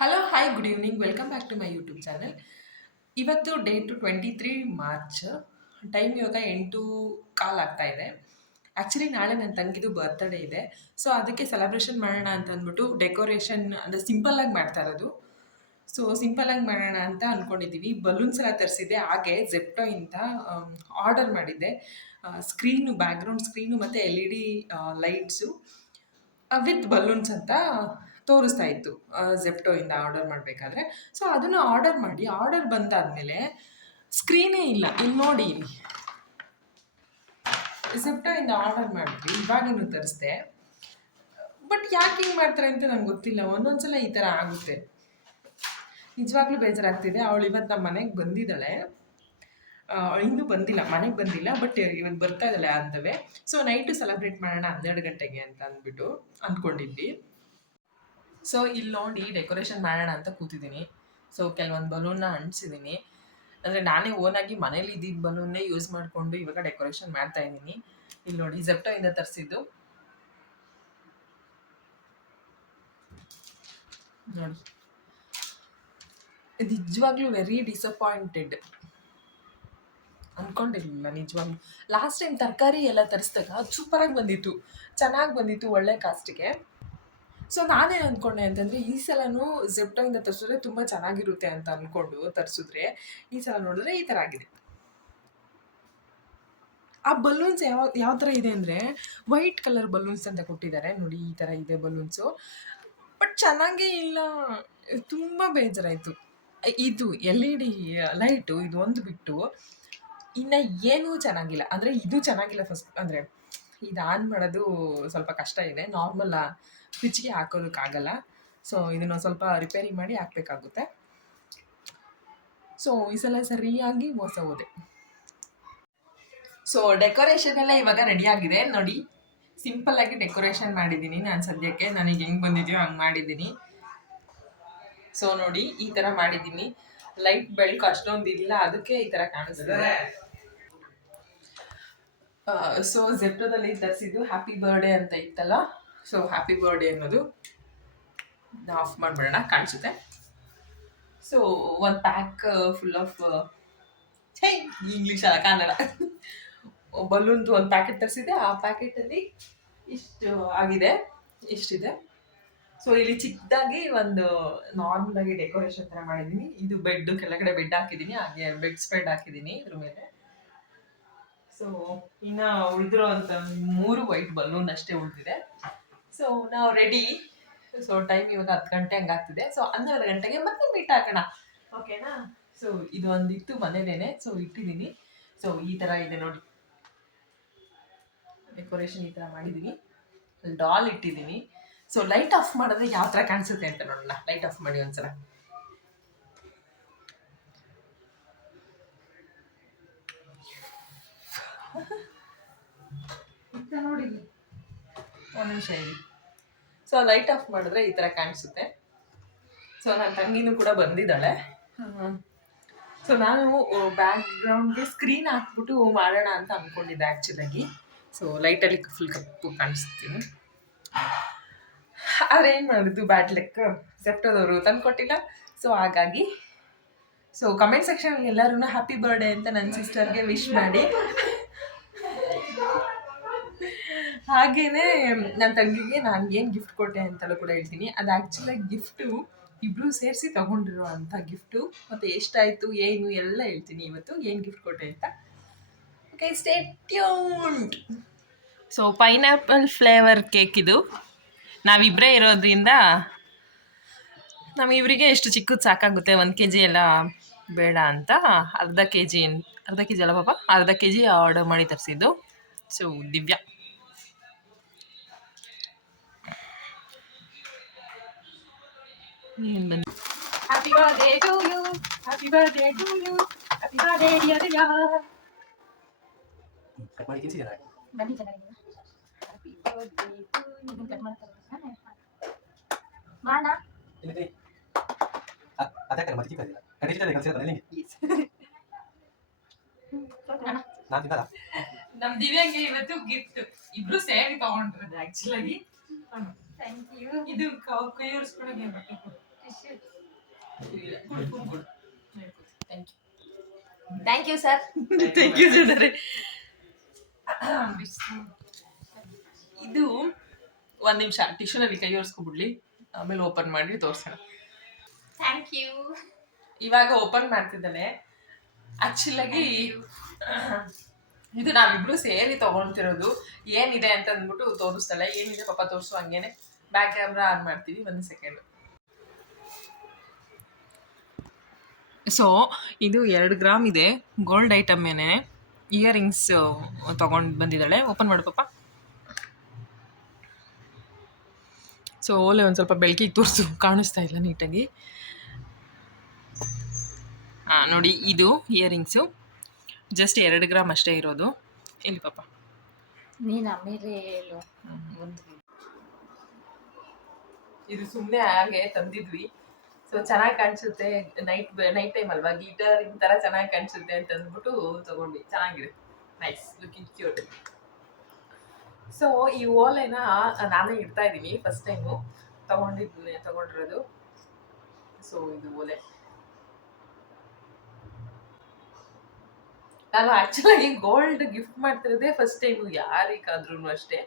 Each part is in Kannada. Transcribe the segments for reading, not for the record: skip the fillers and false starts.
Hello hi good evening welcome back to my YouTube channel. ಇವತ್ತು ಡೇಟು 23 ಮಾರ್ಚ್. ಟೈಮ್ ಇವಾಗ 8:15 ಆಗ್ತಾ ಇದೆ. ಆ್ಯಕ್ಚುಲಿ ನಾಳೆ ನನ್ನ ತಂಗಿದು ಬರ್ತ್ಡೇ ಇದೆ. ಸೊ ಅದಕ್ಕೆ ಸೆಲೆಬ್ರೇಷನ್ ಮಾಡೋಣ ಅಂತ ಅಂದ್ಬಿಟ್ಟು ಡೆಕೋರೇಷನ್ ಅಂದರೆ ಸಿಂಪಲ್ಲಾಗಿ ಮಾಡ್ತಾ ಇರೋದು. ಸೊ ಸಿಂಪಲ್ಲಾಗಿ ಮಾಡೋಣ ಅಂತ ಅಂದ್ಕೊಂಡಿದ್ದೀವಿ. ಬಲೂನ್ಸ್ ಎಲ್ಲ ತರಿಸಿದ್ದೆ, ಹಾಗೆ ಝೆಪ್ಟೋಯಿಂದ ಆರ್ಡರ್ ಮಾಡಿದ್ದೆ. ಸ್ಕ್ರೀನು, ಬ್ಯಾಕ್ಗ್ರೌಂಡ್ ಸ್ಕ್ರೀನು ಮತ್ತು LED ಲೈಟ್ಸು ವಿತ್ ಬಲೂನ್ಸ್ ಅಂತ ತೋರಿಸ್ತಾ ಇತ್ತು ಝೆಪ್ಟೋಯಿಂದ ಆರ್ಡರ್ ಮಾಡಬೇಕಾದ್ರೆ. ಸೊ ಅದನ್ನು ಆರ್ಡರ್ ಮಾಡಿ ಆರ್ಡರ್ ಬಂದಾದಮೇಲೆ ಸ್ಕ್ರೀನೇ ಇಲ್ಲ. ಇಲ್ಲಿ ನೋಡಿ, ಇಲ್ಲಿ ಝೆಪ್ಟೋಯಿಂದ ಆರ್ಡರ್ ಮಾಡಿದ್ವಿ, ಇವಾಗಿನೂ ತರಿಸ್ದೆ. ಬಟ್ ಯಾಕೆ ಹಿಂಗೆ ಮಾಡ್ತಾರೆ ಅಂತ ನಂಗೆ ಗೊತ್ತಿಲ್ಲ. ಒಂದೊಂದ್ಸಲ ಈ ಥರ ಆಗುತ್ತೆ. ನಿಜವಾಗ್ಲೂ ಬೇಜಾರಾಗ್ತಿದೆ. ಅವಳು ಇವತ್ತು ನಮ್ಮ ಮನೆಗೆ ಬಂದಿದ್ದಾಳೆ. ಇನ್ನೂ ಬಂದಿಲ್ಲ, ಮನೆಗೆ ಬಂದಿಲ್ಲ, ಬಟ್ ಇವತ್ತು ಬರ್ತಾ ಇದ್ದಾಳೆ ಅಂತವೇ. ಸೊ ನೈಟು ಸೆಲೆಬ್ರೇಟ್ ಮಾಡೋಣ 12 ಗಂಟೆಗೆ ಅಂತ ಅಂದ್ಬಿಟ್ಟು ಅಂದ್ಕೊಂಡಿದ್ವಿ. ಸೊ ಇಲ್ಲಿ ನೋಡಿ ಡೆಕೋರೇಷನ್ ಮಾಡೋಣ ಅಂತ ಕೂತಿದ್ದೀನಿ. ಸೊ ಕೆಲವೊಂದು ಬಲೂನ್ನ ಅಂಟಿಸಿದ್ದೀನಿ. ಅಂದರೆ ನಾನೇ ಓನಾಗಿ ಮನೇಲಿ ಇದ್ದಿದ್ದ ಬಲೂನ್ನೇ ಯೂಸ್ ಮಾಡಿಕೊಂಡು ಇವಾಗ ಡೆಕೋರೇಷನ್ ಮಾಡ್ತಾ ಇದ್ದೀನಿ. ಇಲ್ಲಿ ನೋಡಿ ಝೆಪ್ಟೋಯಿಂದ ತರಿಸಿದ್ದು ನೋಡಿ. ನಿಜವಾಗ್ಲೂ ವೆರಿ ಡಿಸಪಾಯಿಂಟೆಡ್. ಅಂದ್ಕೊಂಡಿರಲಿಲ್ಲ ನಿಜವಾಗ್ಲೂ. ಲಾಸ್ಟ್ ಟೈಮ್ ತರಕಾರಿ ಎಲ್ಲ ತರಿಸಿದಾಗ ಅದು ಸೂಪರಾಗಿ ಬಂದಿತ್ತು, ಚೆನ್ನಾಗಿ ಬಂದಿತ್ತು, ಒಳ್ಳೆ ಕಾಸ್ಟಿಗೆ. ಸೊ ನಾನೇನು ಅಂದ್ಕೊಂಡೆ ಅಂತಂದರೆ ಈ ಸಲನೂ ಝೆಪ್ಟೋಯಿಂದ ತರಿಸಿದ್ರೆ ತುಂಬ ಚೆನ್ನಾಗಿರುತ್ತೆ ಅಂತ ಅಂದ್ಕೊಂಡು ತರಿಸಿದ್ರೆ ಈ ಸಲ ನೋಡಿದ್ರೆ ಈ ಥರ ಆಗಿದೆ. ಆ ಬಲೂನ್ಸ್ ಯಾವ ಥರ ಇದೆ ಅಂದರೆ ವೈಟ್ ಕಲರ್ ಬಲೂನ್ಸ್ ಅಂತ ಕೊಟ್ಟಿದ್ದಾರೆ ನೋಡಿ. ಈ ಥರ ಇದೆ ಬಲೂನ್ಸು, ಬಟ್ ಚೆನ್ನಾಗೇ ಇಲ್ಲ. ತುಂಬ ಬೇಜಾರಾಯಿತು. ಇದು LED ಲೈಟು ಇದು ಒಂದು ಬಿಟ್ಟು ಇನ್ನು ಏನೂ ಚೆನ್ನಾಗಿಲ್ಲ. ಅಂದರೆ ಇದು ಚೆನ್ನಾಗಿಲ್ಲ. ಫಸ್ಟ್ ಅಂದರೆ ಇದು ಆನ್ ಮಾಡೋದು ಸ್ವಲ್ಪ ಕಷ್ಟ ಇದೆ. ನಾರ್ಮಲ್ ಸ್ವಿಚ್ಗೆ ಹಾಕೋದಕ್ಕಾಗಲ್ಲ. ಸೊ ಇದನ್ನು ಸ್ವಲ್ಪ ರಿಪೇರಿ ಮಾಡಿ ಹಾಕಬೇಕಾಗುತ್ತೆ. ಸೊ ಈ ಸಲ ಸರಿಯಾಗಿ ಮೋಸ ಹೋದೆ. ಸೊ ಡೆಕೋರೇಷನ್ ಎಲ್ಲ ಇವಾಗ ರೆಡಿ ಆಗಿದೆ ನೋಡಿ. ಸಿಂಪಲ್ಲಾಗಿ ಡೆಕೋರೇಷನ್ ಮಾಡಿದ್ದೀನಿ ನಾನು ಸದ್ಯಕ್ಕೆ. ನನಗೆ ಹೆಂಗೆ ಬಂದಿದೆಯೋ ಹಂಗೆ ಮಾಡಿದ್ದೀನಿ. ಸೊ ನೋಡಿ ಈ ಥರ ಮಾಡಿದ್ದೀನಿ. ಲೈಟ್ ಬೆಳಕು ಅಷ್ಟೊಂದು ಇಲ್ಲ, ಅದಕ್ಕೆ ಈ ಥರ ಕಾಣಿಸ್ತಿದೆ. ಸೊ ಝೆಪ್ಟೋದಲ್ಲಿ ತರಿಸಿದ್ದು ಹ್ಯಾಪಿ ಬರ್ಡೇ ಅಂತ ಇತ್ತಲ್ಲ. ಸೊ ಹ್ಯಾಪಿ ಬರ್ಡೇ ಅನ್ನೋದು ಆಫ್ ಮಾಡಿಬಿಡೋಣ, ಕಾಣಿಸುತ್ತೆ. ಸೊ ಒಂದು ಪ್ಯಾಕ್ ಫುಲ್ ಆಫ್ ಇಂಗ್ಲೀಷ್ ಅಲ್ಲ ಕನ್ನಡ ಬಲೂನ್ದು ಒಂದು ಪ್ಯಾಕೆಟ್ ತರಿಸಿದೆ. ಆ ಪ್ಯಾಕೆಟಲ್ಲಿ ಇಷ್ಟು ಆಗಿದೆ, ಇಷ್ಟಿದೆ. ಸೊ ಇಲ್ಲಿ ಚಿಕ್ಕದಾಗಿ ಒಂದು ನಾರ್ಮಲಾಗಿ ಡೆಕೋರೇಷನ್ ಥರ ಮಾಡಿದ್ದೀನಿ. ಇದು ಬೆಡ್, ಕೆಳಗಡೆ ಬೆಡ್ ಹಾಕಿದ್ದೀನಿ, ಹಾಗೆ ಬೆಡ್ ಸ್ಪ್ರೆಡ್ ಹಾಕಿದ್ದೀನಿ ಇದ್ರ ಮೇಲೆ. ಸೊ ಇನ್ನು ಉಳಿದಿರೋ ಅಂತ 3 ವೈಟ್ ಬಲೂನ್ ಅಷ್ಟೇ ಉಳಿದಿದೆ. ಸೊ ನಾವು ರೆಡಿ. ಸೊ ಟೈಮ್ ಇವಾಗ 10 ಗಂಟೆ ಹಂಗಾಗ್ತಿದೆ. ಸೊ 12 ಗಂಟೆಗೆ ಮತ್ತೆ ಮೀಟ್ ಹಾಕೋಣ, ಓಕೆನಾ? ಸೊ ಇದು ಒಂದಿತ್ತು ಮನೇಲೇನೆ, ಸೊ ಇಟ್ಟಿದ್ದೀನಿ. ಸೊ ಈ ಥರ ಇದೆ ನೋಡಿ ಡೆಕೋರೇಷನ್. ಈ ಥರ ಮಾಡಿದ್ದೀನಿ, ಡಾಲ್ ಇಟ್ಟಿದ್ದೀನಿ. ಸೊ ಲೈಟ್ ಆಫ್ ಮಾಡಿದ್ರೆ ಯಾವ ಥರ ಕಾಣಿಸುತ್ತೆ ಅಂತ ನೋಡೋಣ. ಲೈಟ್ ಆಫ್ ಮಾಡಿ ಒಂದ್ಸಲ. ನೋಡಿ ಒಂದು ನಿಮಿಷ ಇರಿ. ಸೊ ಲೈಟ್ ಆಫ್ ಮಾಡಿದ್ರೆ ಈ ಥರ ಕಾಣಿಸುತ್ತೆ. ಸೊ ನನ್ನ ತಂಗಿನೂ ಕೂಡ ಬಂದಿದ್ದಾಳೆ. ಸೊ ನಾನು ಬ್ಯಾಕ್ಗ್ರೌಂಡ್ಗೆ ಸ್ಕ್ರೀನ್ ಹಾಕ್ಬಿಟ್ಟು ಮಾಡೋಣ ಅಂತ ಅಂದ್ಕೊಂಡಿದ್ದೆ ಆ್ಯಕ್ಚುಲಾಗಿ. ಸೊ ಲೈಟಲ್ಲಿ ಫುಲ್ ಕಪ್ಪು ಕಾಣಿಸ್ತೀನಿ. ಆದರೆ ಏನು ಮಾಡೋದು, ಬ್ಯಾಡ್ ಲಕ್, ಝೆಪ್ಟೋದವರು ತಂದು ಕೊಟ್ಟಿಲ್ಲ. ಸೊ ಹಾಗಾಗಿ ಸೊ ಕಮೆಂಟ್ ಸೆಕ್ಷನಲ್ಲಿ ಎಲ್ಲರೂ ಹ್ಯಾಪಿ ಬರ್ಡೇ ಅಂತ ನನ್ನ ಸಿಸ್ಟರ್ಗೆ ವಿಶ್ ಮಾಡಿ. ಹಾಗೆಯೇ ನನ್ನ ತಂಗಿಗೆ ನಾನು ಏನು ಗಿಫ್ಟ್ ಕೊಟ್ಟೆ ಅಂತಲೂ ಕೂಡ ಹೇಳ್ತೀನಿ. ಅದು ಆ್ಯಕ್ಚುಲಾಗಿ ಗಿಫ್ಟು ಇಬ್ಬರು ಸೇರಿಸಿ ತೊಗೊಂಡಿರೋ ಅಂಥ ಗಿಫ್ಟು. ಮತ್ತು ಎಷ್ಟಾಯಿತು ಏನು ಎಲ್ಲ ಹೇಳ್ತೀನಿ ಇವತ್ತು, ಏನು ಗಿಫ್ಟ್ ಕೊಟ್ಟೆ ಅಂತ. Okay, stay tuned. So pineapple flavour cake ಇದು. ನಾವಿಬ್ಬರೇ ಇರೋದ್ರಿಂದ ನಮ್ಮಿಬ್ಬರಿಗೆ ಎಷ್ಟು ಚಿಕ್ಕದು ಸಾಕಾಗುತ್ತೆ. 1 kg ಎಲ್ಲ ಬೇಡ ಅಂತ ಅರ್ಧ ಕೆ ಜಿ ಅಲ್ಲ ಪಾಪ, ಅರ್ಧ kg ಆರ್ಡರ್ ಮಾಡಿ ತರಿಸಿದ್ದು. So Divya happy birthday to you, happy birthday to you, happy birthday dear Divya. ಬನ್ನಿ ಚೆನ್ನಾಗಿದೆ. Happy birthday to you. Cut ಮಾಡ್ತಾರೆ ಮಾಡ ಅದಕ್ಕೆ ಮತ್ತೆ ಕರೀಲ್ಲ ಕಡಿತದೆ ಕಲ್ಸಿರಲ್ಲ ನಿಮಗೆ ನಾನು ತಿನ್ನಲ್ಲ. ನಮ್ ದಿವ್ಯಾಂಗೆ ಇವತ್ತು ಗಿಫ್ಟ್ ಇಬ್ರು ಸೇರಿ ತಗೊಂಡಿರೋದು ಆಕ್ಚುಲಾಗಿ. Thank you. ಇದು ಕೈಯರ್ಸ್ಕೊಳಗೆ thank you sir. Thank you ಜನರೇ. ಇದು ಒಂದು ನಿಮಿಷ ಟಿಶ್ಯೂನಲ್ಲಿ ಕೈ ಒರೆಸ್ಕೊಬಿಡ್ಲಿ, ಆಮೇಲೆ ಓಪನ್ ಮಾಡಿ ತೋರಿಸೋಣ. Thank you. ಇವಾಗ ಓಪನ್ ಮಾಡ್ತಿದ್ದಾನೆ. ಆಕ್ಚುಲಾಗಿ ಇದು ನಾವಿಬ್ರು ಸೇರಿ ತಗೊಳ್ತಿರೋದು. ಏನಿದೆ ಅಂತ ಅಂದ್ಬಿಟ್ಟು ತೋರಿಸ್ತಾಳೆ. ಏನಿದೆ ಪಾಪ ತೋರಿಸು. ಹಂಗೇನೆ ಬ್ಯಾಕ್ ಕ್ಯಾಮ್ರಾ ಆನ್ ಮಾಡ್ತೀವಿ. ಒಂದು ಸೆಕೆಂಡ್. ಸೊ ಇದು 2 ಗ್ರಾಮ್ ಇದೆ, ಗೋಲ್ಡ್ ಐಟಮ್ ಏನೇ. ಇಯರಿಂಗ್ಸ್ ತಗೊಂಡು ಬಂದಿದ್ದಾಳೆ. ಓಪನ್ ಮಾಡು ಪಾಪ. ಸೊ ಓಲೆ ಒಂದು ಸ್ವಲ್ಪ ಬೆಳಕಿಗೆ ತೋರಿಸು, ಕಾಣಿಸ್ತಾ ಇಲ್ಲ ನೀಟಾಗಿ. ಹಾಂ ನೋಡಿ, ಇದು ಇಯರಿಂಗ್ಸು ಜಸ್ಟ್ 2 ಗ್ರಾಮ್ ಅಷ್ಟೇ ಇರೋದು. ಇಲ್ಲಿ ಪಾಪ. ನೀನು ಆಮೇಲೆ ಹೇಳು. ಇದು ಸುಮ್ಮನೆ ಹಾಗೆ ತಂದಿದ್ವಿ. ಸೊ ಚೆನ್ನಾಗಿ ಕಾಣಿಸುತ್ತೆ, ನೈಟ್ ಟೈಮ್ ಅಲ್ವಾ, ಗೀಟರ್ ಈ ಥರ ಚೆನ್ನಾಗಿ ಕಾಣಿಸುತ್ತೆ ಅಂತ ಅಂದ್ಬಿಟ್ಟು ತಗೊಂಡ್ವಿ. ಚೆನ್ನಾಗಿದೆ, ನೈಸ್ ಲುಕಿಂಗ್ ಕ್ಯೂಟ್. ಸೊ ಈ ಓಲೆನ ನಾನೇ ಇಡ್ತಾ ಇದ್ದೀನಿ. ಫಸ್ಟ್ ಟೈಮು ತಗೊಂಡಿರೋದು. ಸೊ ಇದು ಓಲೆ ನಾನು ಆ್ಯಕ್ಚುಲಾಗಿ ಗೋಲ್ಡ್ ಗಿಫ್ಟ್ ಮಾಡ್ತಿರೋದೇ ಫಸ್ಟ್ ಟೈಮು, ಯಾರಿಗಾದ್ರೂ ಅಷ್ಟೇ.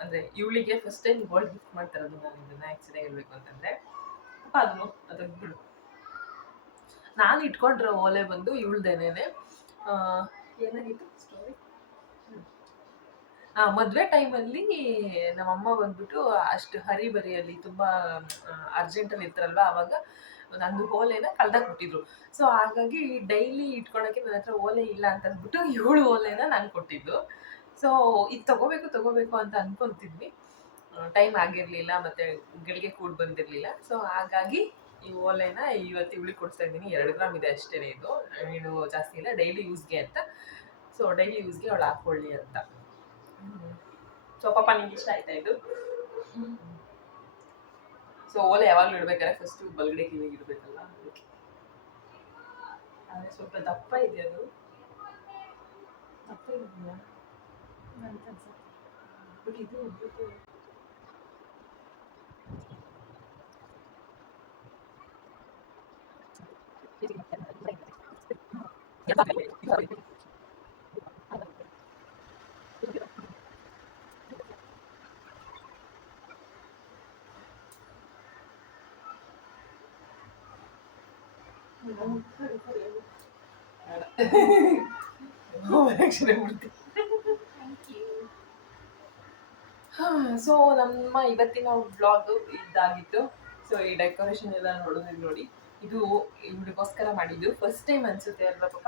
ಅಂದರೆ ಇವಳಿಗೆ ಫಸ್ಟ್ ಟೈಮ್ ಗೋಲ್ಡ್ ಗಿಫ್ಟ್ ಮಾಡ್ತಿರೋದು ನಾನು ಇದನ್ನು. ಆ್ಯಕ್ಚುಲಾಗಿ ಹೇಳ್ಬೇಕು ಅಂತಂದರೆ ಅದನ್ನು ಬಿಡು. ನಾನು ಇಟ್ಕೊಂಡಿರೋ ಓಲೆ ಬಂದು ಇವಳ್ದೇನೇನೆ. ಏನಾಗಿತ್ತು ಸ್ಟೋರಿ? ಮದುವೆ ಟೈಮಲ್ಲಿ ನಮ್ಮಮ್ಮ ಬಂದ್ಬಿಟ್ಟು ಅಷ್ಟು ಹರಿಬರಿಯಲ್ಲಿ ತುಂಬ ಅರ್ಜೆಂಟಲ್ಲಿ ಇರ್ತಾರಲ್ವ, ಆವಾಗ ನಂದು ಓಲೆನ ಕಳ್ದಾಕ್ಬಿಟ್ಟಿದ್ರು. ಸೊ ಹಾಗಾಗಿ ಡೈಲಿ ಇಟ್ಕೊಳಕ್ಕೆ ನನ್ನ ಹತ್ರ ಓಲೆ ಇಲ್ಲ ಅಂತ ಅಂದ್ಬಿಟ್ಟು ಇವಳು ಓಲೆನ ನಾನು ಕೊಟ್ಟಿದ್ದು. ಸೊ ಇದು ತಗೋಬೇಕು ಅಂತ ಅನ್ಕೊಂತಿದ್ವಿ. ಟೈಮ್ ಆಗಿರಲಿಲ್ಲ, ಮತ್ತು ಗಳಿಗೆ ಕೂಡ ಬಂದಿರಲಿಲ್ಲ. ಸೊ ಹಾಗಾಗಿ ಈ ಓಲೆನ ಇವತ್ತು ಇವಳಿಗೆ ಕೊಡಿಸ್ತಾ ಇದ್ದೀನಿ. 2 ಗ್ರಾಮ್ ಇದೆ ಅಷ್ಟೇ ಇದು, ಏನು ಜಾಸ್ತಿ ಇಲ್ಲ. ಡೈಲಿ ಯೂಸ್ಗೆ ಅಂತ. ಸೊ ಡೈಲಿ ಯೂಸ್ಗೆ ಅವಳು ಹಾಕ್ಕೊಳ್ಳಿ ಅಂತ. ಸೊ ಪಾಪ ನಿಂಗೆ ಇಷ್ಟ ಆಯ್ತಾ ಇದು? ಸೊ ಓಲೆ ಯಾವಾಗಲೂ ಇಡ್ಬೇಕಾದ್ರೆ ಫಸ್ಟು ಬಲ್ಗಡೆ ಕಿವಿಗೆ ಇಡಬೇಕಲ್ಲ, ಅದಕ್ಕೆ. ಆದರೆ ಸ್ವಲ್ಪ ದಪ್ಪ ಇದೆ ಅದು. ದಪ್ಪ ಇದೆಯಾ ಬಟ್ ಇದು ಸೊ ನಮ್ಮ ಇವತ್ತಿನ ಬ್ಲಾಗ್ ಇದಾಗಿತ್ತು. ಸೊ ಈ ಡೆಕೋರೇಷನ್ ಎಲ್ಲ ನೋಡಿದ್ರೆ ನೋಡಿ, ಇದು ಇವಳಿಗೋಸ್ಕರ ಮಾಡಿದ್ದು. ಫಸ್ಟ್ ಟೈಮ್ ಅನ್ಸುತ್ತೆ ಅಲ್ವಾ ಪಾಪ?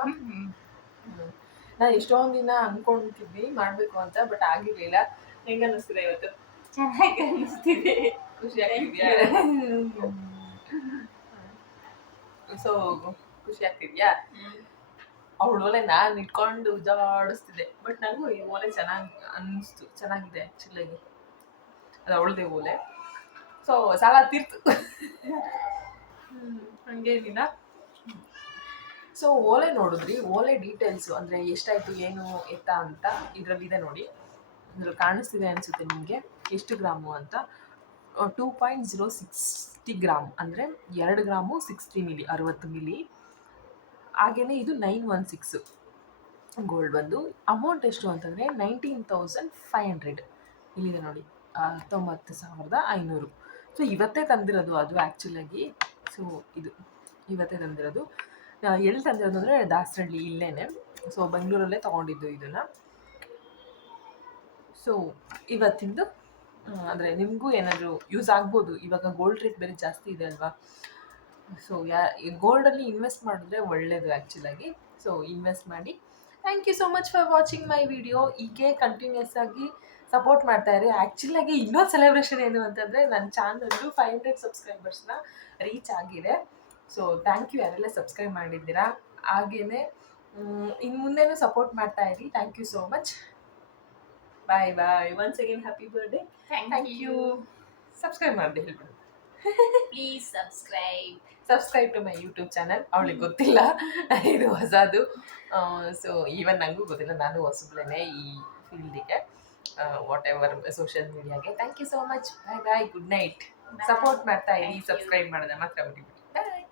ನಾನು ಎಷ್ಟೊಂದು ದಿನ ಅನ್ಕೊಂತಿದ್ವಿ ಮಾಡಬೇಕು ಅಂತ, ಬಟ್ ಆಗಿರ್ಲಿಲ್ಲ. ಹೆಂಗ ಅನ್ನಿಸ್ತಿದೆ ಇವತ್ತು? ಚೆನ್ನಾಗಿ ಅನ್ನಿಸ್ತಿದೆ. ಖುಷಿ ಆಗ್ತಿದ್ಯಾ? ಸೊ ಖುಷಿ ಆಗ್ತಿದ್ಯಾ? ಅವಳ ಓಲೆ ನಾನು ಇಟ್ಕೊಂಡು ಉಜಾಡಿಸ್ತಿದ್ದೆ, ಬಟ್ ನನಗೂ ಈ ಓಲೆ ಅನ್ನಿಸ್ತು, ಚೆನ್ನಾಗಿದೆ ಆ್ಯಕ್ಚುಲಾಗಿ. ಅದು ಅವಳದೇ ಓಲೆ. ಸೊ ಸಾಲ ತೀರ್ತು. ಹಂಗೇನಿಲ್ಲ. ಸೊ ಓಲೆ ನೋಡಿದ್ರಿ, ಓಲೆ ಡೀಟೇಲ್ಸು ಅಂದರೆ ಎಷ್ಟಾಯಿತು ಏನು ಎತ್ತ ಅಂತ ಇದರಲ್ಲಿದೆ ನೋಡಿ. ಇದ್ರಲ್ಲಿ ಕಾಣಿಸ್ತಿದೆ ಅನಿಸುತ್ತೆ ನಿಮಗೆ ಎಷ್ಟು ಗ್ರಾಮು ಅಂತ. 2.060 ಗ್ರಾಮ್ ಅಂದರೆ 2 ಗ್ರಾಮು 60 ಮಿಲಿ, 60 ಮಿಲಿ. ಹಾಗೆಯೇ ಇದು 916 ಗೋಲ್ಡ್ ಬಂದು. ಅಮೌಂಟ್ ಎಷ್ಟು ಅಂತಂದರೆ 19,500 ಇಲ್ಲಿದೆ ನೋಡಿ, 19,500. ಸೊ ಇವತ್ತೇ ತಂದಿರೋದು ಅದು ಆ್ಯಕ್ಚುಲಾಗಿ. ಸೊ ಇದು ಇವತ್ತೇ ತಂದಿರೋದು. ಎಲ್ಲಿ ತಂದಿರೋದು ಅಂದರೆ ದಾಸರಳ್ಳಿ, ಇಲ್ಲೇನೆ. ಸೊ ಬೆಂಗಳೂರಲ್ಲೇ ತೊಗೊಂಡಿದ್ದು ಇದನ್ನು. ಸೊ ಇವತ್ತಿಂದು ಅಂದರೆ ನಿಮಗೂ ಏನಾದರೂ ಯೂಸ್ ಆಗ್ಬೋದು. ಇವಾಗ ಗೋಲ್ಡ್ ರೇಟ್ ಬೇರೆ ಜಾಸ್ತಿ ಇದೆ ಅಲ್ವಾ. ಸೊ ಗೋಲ್ಡಲ್ಲಿ ಇನ್ವೆಸ್ಟ್ ಮಾಡಿದ್ರೆ ಒಳ್ಳೆಯದು ಆ್ಯಕ್ಚುಲಾಗಿ. ಸೊ ಇನ್ವೆಸ್ಟ್ ಮಾಡಿ. Thank you so much for watching my video. ಹೀಗೆ ಕಂಟಿನ್ಯೂಸ್ ಆಗಿ ಸಪೋರ್ಟ್ ಮಾಡ್ತಾಯಿರಿ. ಆ್ಯಕ್ಚುಲಾಗಿ ಇನ್ನೊಂದು ಸೆಲೆಬ್ರೇಷನ್ ಏನು ಅಂತಂದರೆ, ನನ್ನ ಚಾನಲ್ಲು 500 ಸಬ್ಸ್ಕ್ರೈಬರ್ಸ್ನ ರೀಚ್ ಆಗಿದೆ. ಸೊ ಥ್ಯಾಂಕ್ ಯು ಯಾರೆಲ್ಲ ಸಬ್ಸ್ಕ್ರೈಬ್ ಮಾಡಿದ್ದೀರಾ. ಹಾಗೆಯೇ ಇನ್ನು ಮುಂದೆನೂ ಸಪೋರ್ಟ್ ಮಾಡ್ತಾಯಿರಿ. Thank you so much. Bye bye. Once again happy birthday. Thank you. Subscribe ಮಾಡಿದೆ ಹೇಳ್ಬಿಡು. Please subscribe to my YouTube channel. ಅವಳಿಗೆ ಗೊತ್ತಿಲ್ಲ ಇದು ಹೊಸದು. ಸೊ ಈವನ್ ನನಗೂ ಗೊತ್ತಿಲ್ಲ, ನಾನು ಹೊಸಬ್ಳೇ ಈ ಫೀಲ್ಡಿಗೆ, ವಾಟ್ ಎವರ್ ಸೋಷಿಯಲ್ ಮೀಡಿಯಾಗೆ. Thank you so much. Bye bye. Good night. Support ಮಾಡ್ತಾ ಇರಿ. ಸಬ್ಸ್ಕ್ರೈಬ್ ಮಾಡೋದನ್ನ ಮಾತ್ರ ಬಿಟ್ಬಿಡಿ. ಬಾಯ್.